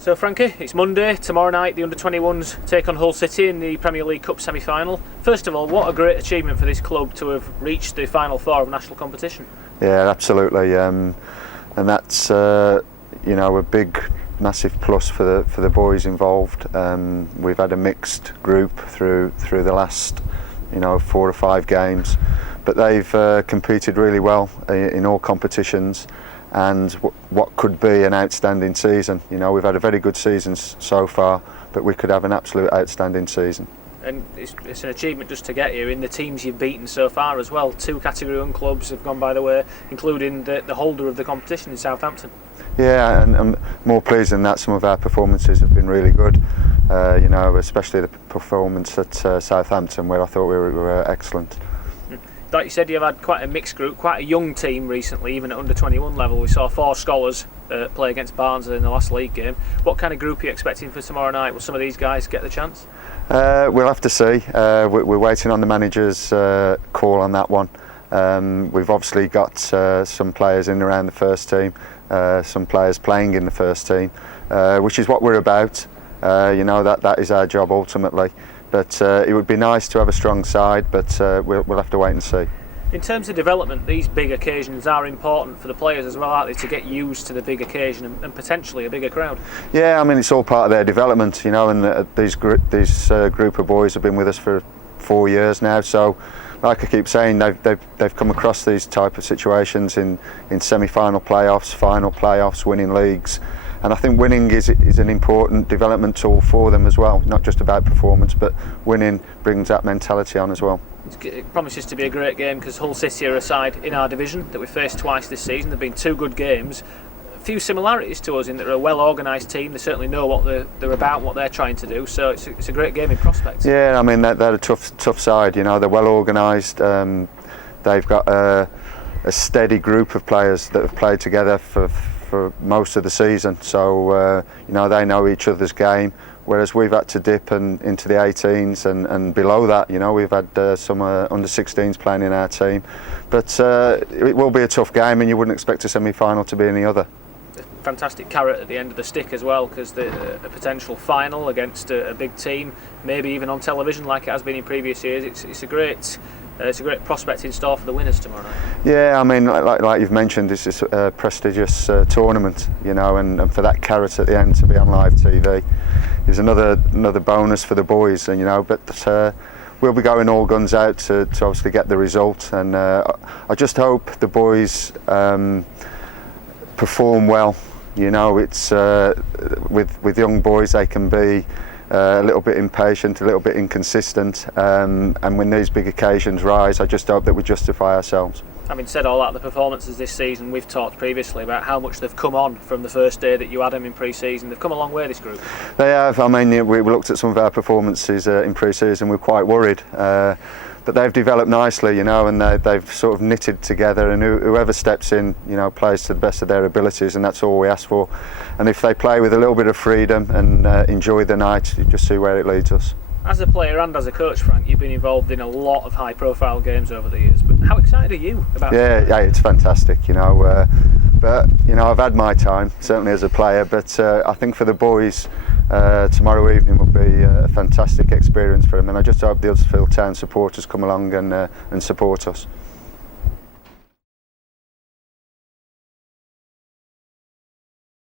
So Frankie, it's Monday. Tomorrow night the under-21s take on Hull City in the Premier League Cup semi-final. First of all, what a great achievement for this club to have reached the final four of national competition. Yeah, absolutely, and that's a big, massive plus for the boys involved. We've had a mixed group through the last 4 or 5 games, but they've competed really well in all competitions. And what could be an outstanding season. We've had a very good season so far, but we could have an absolute outstanding season. And it's an achievement just to get here in the teams you've beaten so far as well. 2 Category 1 clubs have gone by the way, including the holder of the competition in Southampton. Yeah, and more pleased than that, some of our performances have been really good. Especially the performance at Southampton, where I thought we were excellent. Like you said, you've had quite a mixed group, quite a young team recently, even at under-21 level. We saw 4 scholars play against Barnsley in the last league game. What kind of group are you expecting for tomorrow night? Will some of these guys get the chance? We'll have to see. We're waiting on the manager's call on that one. We've obviously got some players in and around the first team, some players playing in the first team, which is what we're about. That is our job ultimately. But it would be nice to have a strong side, but we'll have to wait and see. In terms of development, these big occasions are important for the players as well, aren't they, to get used to the big occasion and potentially a bigger crowd? Yeah, I mean, it's all part of their development, and these group of boys have been with us for 4 years now, so like I keep saying, they've come across these type of situations in semi-final playoffs, final playoffs, winning leagues. And I think winning is an important development tool for them as well, not just about performance, but winning brings that mentality on as well. It promises to be a great game because Hull City are a side in our division that we've faced twice this season. There have been 2 good games. A few similarities to us in that they're a well-organised team. They certainly know what they're about, what they're trying to do, so it's a great game in prospect. Yeah, I mean, they're a tough side, they're well-organised. They've got a steady group of players that have played together for most of the season, so they know each other's game, whereas we've had to dip into the 18s and below that. We've had some under 16s playing in our team, but it will be a tough game, and you wouldn't expect a semi-final to be any other. Fantastic carrot at the end of the stick as well, because a potential final against a big team, maybe even on television like it has been in previous years, it's a great prospect in store for the winners tomorrow night. Yeah, I mean, like you've mentioned, this is a prestigious tournament, and for that carrot at the end to be on live TV is another bonus for the boys, but we'll be going all guns out to obviously get the result, and I just hope the boys perform well. It's with young boys, they can be a little bit impatient, a little bit inconsistent, and when these big occasions rise, I just hope that we justify ourselves. Having said all that, the performances this season, we've talked previously about how much they've come on from the first day that you had them in pre-season. They've come a long way, this group. They have. I mean, we looked at some of our performances in pre-season. We're quite worried, but they've developed nicely, and they've sort of knitted together, and whoever steps in, plays to the best of their abilities, and that's all we ask for. And if they play with a little bit of freedom and enjoy the night, you just see where it leads us. As a player and as a coach, Frank, you've been involved in a lot of high-profile games over the years, but how excited are you about it? Yeah, it's fantastic, but I've had my time, certainly as a player, but I think for the boys, tomorrow evening will be a fantastic experience for them, and I just hope the Huddersfield Town supporters come along and support us.